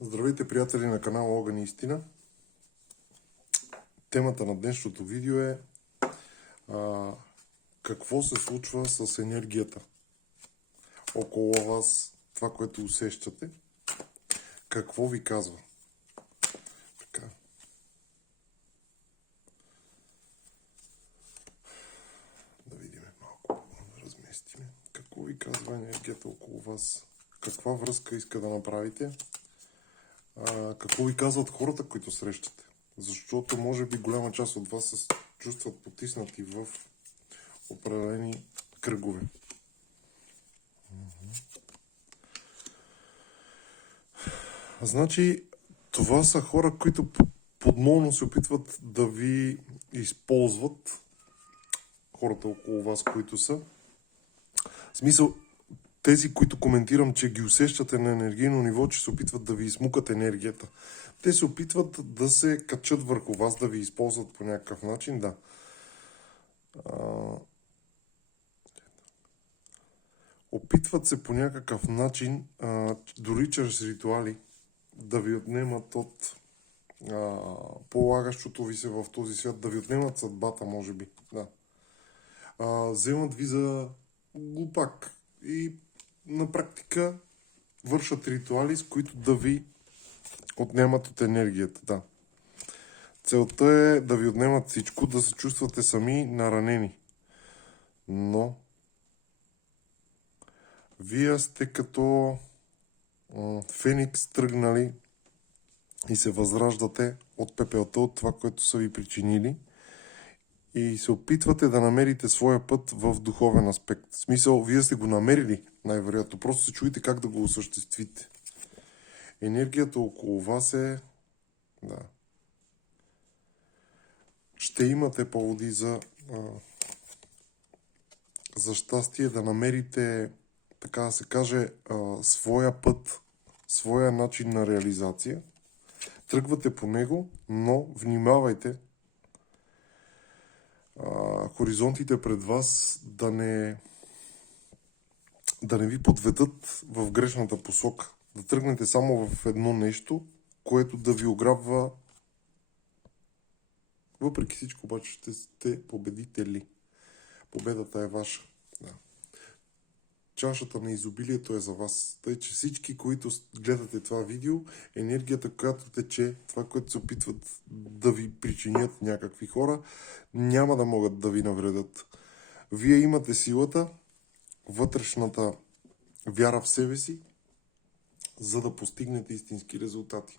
Здравейте, приятели на канала Огън и Истина. Темата на днешното видео е какво се случва с енергията около вас, това, което усещате, какво ви казва. Така. Да видим малко, да разместим. Какво ви казва енергията около вас? Каква връзка иска да направите? Какво ви казват хората, които срещате? Защото може би голяма част от вас се чувстват потиснати в определени кръгове. Значи, това са хора, които подмолно се опитват да ви използват, хората около вас, които са. В смисъл, тези, които коментирам, че ги усещате на енергийно ниво, че се опитват да ви измукат енергията. Те се опитват да се качат върху вас, да ви използват по някакъв начин, да. Опитват се по някакъв начин, дори чрез ритуали, да ви отнемат от полагащото ви се в този свят, да ви отнемат съдбата, може би. Да. Вземат ви за глупак и на практика вършат ритуали, с които да ви отнемат от енергията. Да. Целта е да ви отнемат всичко, да се чувствате сами наранени. Но вие сте като феникс тръгнали и се възраждате от пепелта, от това, което са ви причинили, и се опитвате да намерите своя път в духовен аспект. В смисъл, вие сте го намерили, най-вероятно. Просто се чуете как да го осъществите. Енергията около вас е... Да. Ще имате поводи за щастие да намерите, така да се каже, своя път, своя начин на реализация. Тръгвате по него, но внимавайте хоризонтите пред вас да не ви подведат в грешната посока. Да тръгнете само в едно нещо, което да ви ограбва. Въпреки всичко, обаче, ще сте победители. Победата е ваша. Да. Чашата на изобилието е за вас. Тъй, че всички, които гледате това видео, енергията, която тече, това, което се опитват да ви причинят някакви хора, няма да могат да ви навредят. Вие имате силата, вътрешната вяра в себе си, за да постигнете истински резултати.